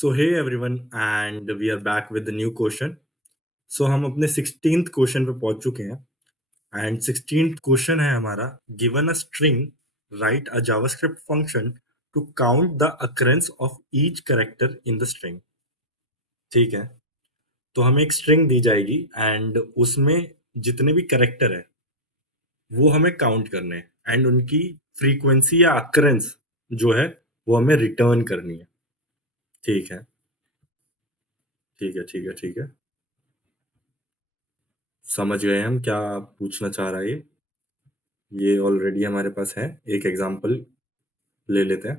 So hey everyone and we are back with the new question. So हम अपने 16th question पे पहुंच चुके हैं एंड 16th क्वेश्चन है हमारा। Given a string, write a JavaScript function to count the occurrence of each character in the string. ठीक है, तो हमें एक स्ट्रिंग दी जाएगी एंड उसमें जितने भी कैरेक्टर है वो हमें काउंट करने हैं एंड उनकी फ्रीक्वेंसी या अकरेंस जो है वो हमें रिटर्न करनी है। ठीक है, ठीक है, ठीक है, ठीक है। समझ गए हम क्या पूछना चाह रहा है ये ऑलरेडी हमारे पास है। एक एग्जांपल ले लेते हैं।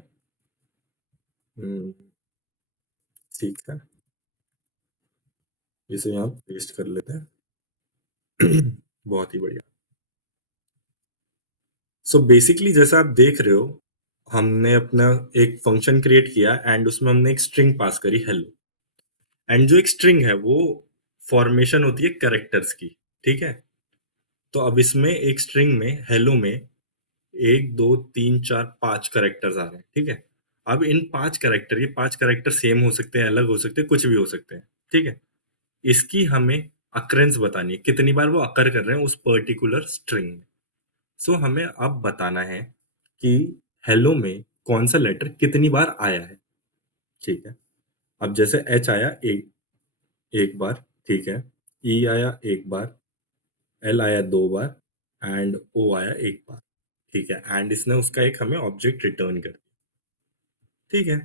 हम्म, ठीक है, इसे यहाँ पेस्ट कर लेते हैं। बहुत ही बढ़िया। सो बेसिकली जैसा आप देख रहे हो, हमने अपना एक फंक्शन क्रिएट किया एंड उसमें हमने एक स्ट्रिंग पास करी हेलो। एंड जो एक स्ट्रिंग है वो फॉर्मेशन होती है कैरेक्टर्स की। ठीक है, तो अब इसमें एक स्ट्रिंग में हेलो में 1 2 3 4 5 कैरेक्टर्स आ रहे हैं। ठीक है, अब इन 5 कैरेक्टर, ये 5 कैरेक्टर सेम हो सकते हैं, अलग हो सकते हैं, कुछ भी हो सकते हैं। ठीक है, इसकी हमें अक्रेंस बतानी है, कितनी बार वो अकर कर रहे हैं उस पर्टिकुलर स्ट्रिंग में। सो हमें अब बताना है कि हेलो में कौन सा लेटर कितनी बार आया है। ठीक है, अब जैसे एच आया एक एक बार। ठीक है, ई आया एक बार, एल आया 2 बार एंड ओ आया एक बार। ठीक है, एंड इसने उसका एक हमें ऑब्जेक्ट रिटर्न कर दिया। ठीक है,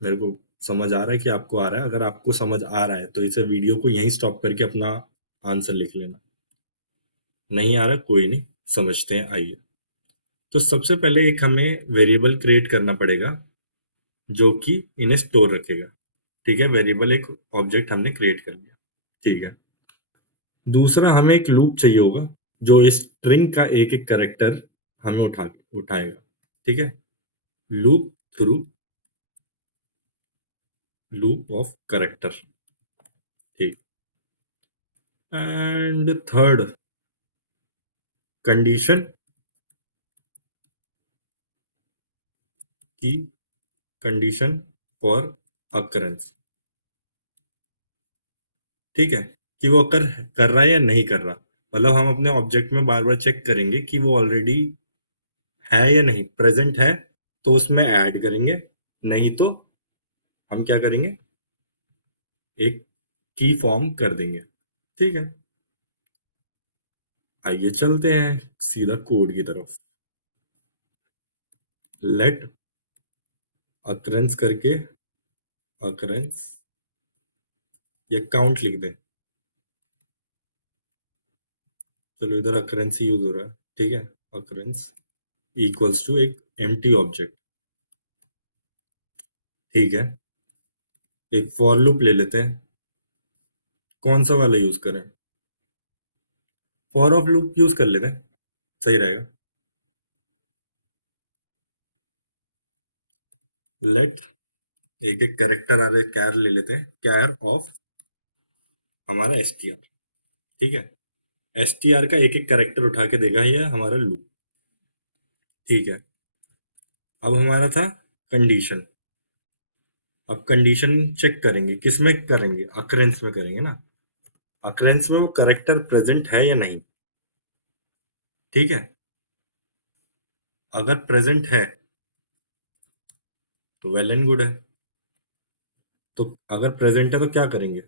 मेरे को समझ आ रहा है कि आपको आ रहा है। अगर आपको समझ आ रहा है तो इसे वीडियो को यहीं स्टॉप करके अपना आंसर लिख लेना। नहीं आ रहा, कोई नहीं, समझते हैं, आइए। तो सबसे पहले एक हमें वेरिएबल क्रिएट करना पड़ेगा जो कि इन्हें स्टोर रखेगा। ठीक है, वेरिएबल एक ऑब्जेक्ट हमने क्रिएट कर लिया। ठीक है, दूसरा हमें एक लूप चाहिए होगा जो इस स्ट्रिंग का एक एक कैरेक्टर हमें उठाएगा। ठीक है, loop through loop of character. ठीक, एंड थर्ड कंडीशन की कंडीशन फॉर अकरेंस। ठीक है, कि वो कर रहा है या नहीं कर रहा। मतलब हम अपने ऑब्जेक्ट में बार बार चेक करेंगे कि वो ऑलरेडी है या नहीं। प्रेजेंट है तो उसमें ऐड करेंगे, नहीं तो हम क्या करेंगे, एक की फॉर्म कर देंगे। ठीक है, आइए चलते हैं सीधा कोड की तरफ। लेट अकरेंस करके अकरेंस या काउंट लिख दें। चलो इधर अकरेंस ही यूज हो रहा है। ठीक है, अकरेंस इक्वल्स टू एक एम्प्टी ऑब्जेक्ट। ठीक है, एक फॉर लूप ले लेते हैं। कौन सा वाला यूज करें? फॉर ऑफ लूप यूज कर लेते हैं, सही रहेगा। लेट एक एक कैरेक्टर आ रहे कैर ले लेते हैं, कैर ऑफ हमारा एस टी आर। ठीक है, एस टी आर का एक एक कैरेक्टर उठा के देगा ये हमारा लूप। ठीक है, अब हमारा था कंडीशन। अब कंडीशन चेक करेंगे, किस में करेंगे, अकरेंस में करेंगे ना। अकरेंस में वो कैरेक्टर प्रेजेंट है या नहीं। ठीक है, अगर प्रेजेंट है तो वेल एंड गुड है। तो अगर प्रेजेंट है तो क्या करेंगे,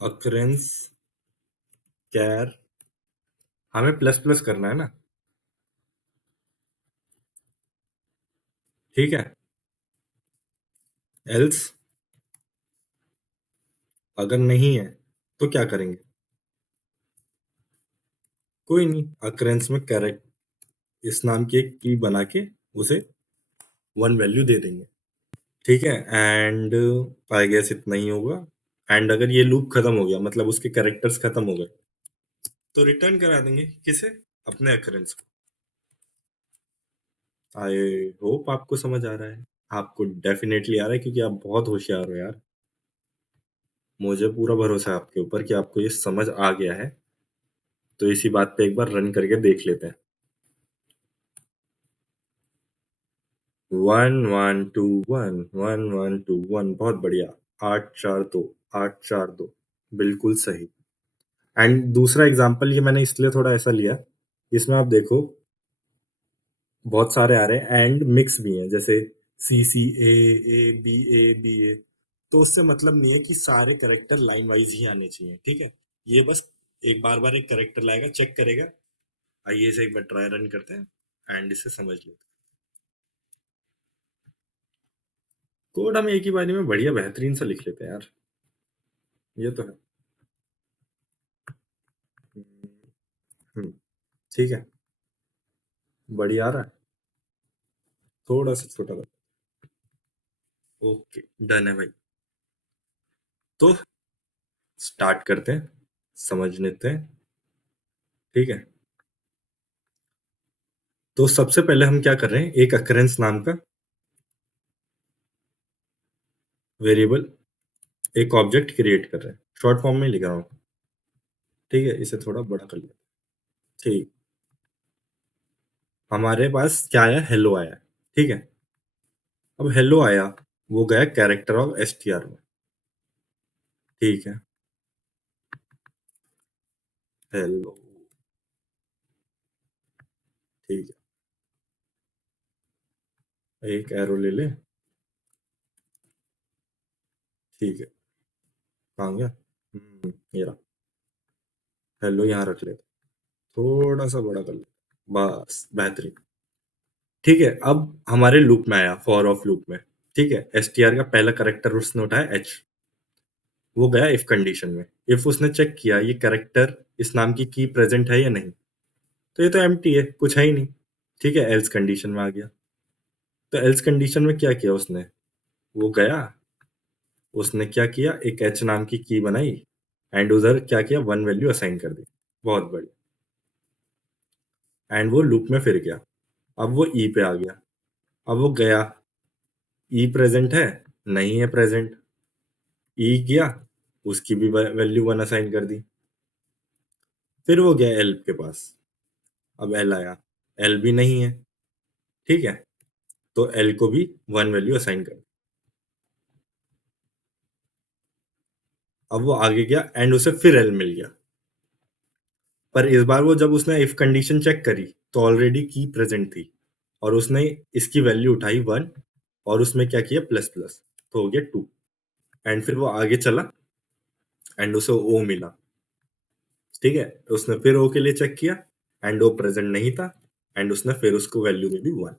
अकरेंस कैर, हमें प्लस प्लस करना है ना। ठीक है, एल्स अगर नहीं है तो क्या करेंगे, कोई नहीं, अकरेंस में कैरेक्ट इस नाम की एक की बना के उसे 1 वैल्यू दे देंगे। ठीक है, एंड आई गेस इतना ही होगा। एंड अगर ये लूप खत्म हो गया, मतलब उसके कैरेक्टर्स खत्म हो गए, तो रिटर्न करा देंगे किसे, अपने अकरेंस को। आई होप आपको समझ आ रहा है। आपको डेफिनेटली आ रहा है क्योंकि आप बहुत होशियार हो यार। मुझे पूरा भरोसा है आपके ऊपर कि आपको ये समझ आ गया है। तो इसी बात पे एक बार रन करके देख लेते हैं। 1 1 2 1 1 1 2 1 बहुत बढ़िया। 8 4 2 8 4 2 बिल्कुल सही। एंड दूसरा एग्जांपल ये मैंने इसलिए थोड़ा ऐसा लिया, इसमें आप देखो बहुत सारे आ रहे हैं एंड मिक्स भी हैं, जैसे सी सी ए बी ए, तो उससे मतलब नहीं है कि सारे करेक्टर लाइन वाइज ही आने चाहिए, ठीक है। ये बस एक बार बार एक करेक्टर लाएगा, चेक करेगा। आइए इसे एक बार ट्राई रन करते हैं एंड इसे समझ लेते हैं। कोड हम एक ही बारी में बढ़िया बेहतरीन सा लिख लेते हैं यार, ये तो है। हम्म, हम्म, ठीक है, बढ़िया आ रहा है। थोड़ा सा छोटा था। ओके, डन है भाई। तो स्टार्ट करते हैं, समझ लेते हैं, ठीक है। तो सबसे पहले हम क्या कर रहे हैं, एक अकरेंस नाम का वेरिएबल, एक ऑब्जेक्ट क्रिएट कर रहे हैं। शॉर्ट फॉर्म में लिख रहा हूँ, ठीक है। इसे थोड़ा बड़ा कर लिया, ठीक। हमारे पास क्या आया, हेलो आया, ठीक है। अब हेलो आया, वो गया कैरेक्टर ऑफ एसटीआर में, ठीक है। हेलो, ठीक है, एक एरो ले ले, ठीक है। कहाँ गया, ये रहा। हेलो यहाँ रख ले, थोड़ा सा बड़ा कर ले, बस बेहतरीन। ठीक है, अब हमारे लूप में आया, फॉर ऑफ लूप में, ठीक है। एसटीआर का पहला करेक्टर उसने उठाया एच, वो गया इफ कंडीशन में। इफ उसने चेक किया ये करेक्टर इस नाम की प्रेजेंट है या नहीं, तो ये तो एम्प्टी है, कुछ है ही नहीं, ठीक है। एल्स कंडीशन में आ गया। तो एल्स कंडीशन में क्या किया उसने, वो गया, उसने क्या किया, एक एच नाम की बनाई एंड उधर क्या किया, वन वैल्यू असाइन कर दी, बहुत बढ़िया। एंड वो लूप में फिर गया, अब वो ई पे आ गया। अब वो गया, ई प्रेजेंट है, नहीं है प्रेजेंट। ई गया, उसकी भी वैल्यू वन असाइन कर दी। फिर वो गया एल के पास, अब एल आया, एल भी नहीं है, ठीक है। तो एल को भी वन वैल्यू असाइन कर दी। अब वो आगे गया एंड उसे फिर एल मिल गया, पर इस बार वो जब उसने इफ कंडीशन चेक करी तो ऑलरेडी की प्रेजेंट थी, और उसने इसकी वैल्यू उठाई वन, और उसमें क्या किया, प्लस प्लस, तो हो गया टू। एंड फिर वो आगे चला एंड उसे ओ मिला, ठीक है। उसने फिर ओ के लिए चेक किया एंड ओ प्रेजेंट नहीं था, एंड उसने फिर उसको value they the one,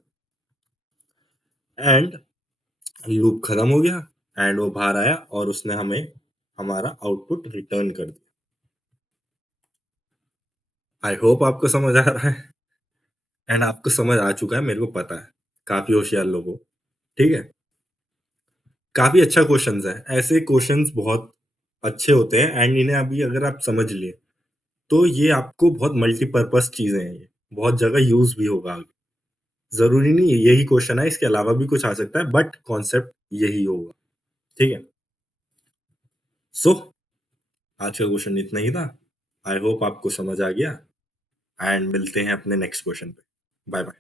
and loop खत्म हो गया। एंड वो बाहर आया और उसने हमें हमारा आउटपुट रिटर्न कर दिया। आई होप आपको समझ आ रहा है, एंड आपको समझ आ चुका है, मेरे को पता है, काफी होशियार लोग हो, ठीक है। काफी अच्छा क्वेश्चंस है, ऐसे क्वेश्चंस बहुत अच्छे होते हैं, एंड इन्हें अभी अगर आप समझ लिए तो ये आपको बहुत मल्टीपर्पज चीजें हैं, ये बहुत जगह यूज भी होगा आगे। जरूरी नहीं है यही क्वेश्चन है, इसके अलावा भी कुछ आ सकता है, बट कॉन्सेप्ट यही होगा, ठीक है। सो आज का क्वेश्चन इतना ही था। आई होप आपको समझ आ गया, एंड मिलते हैं अपने नेक्स्ट क्वेश्चन पे। Bye bye.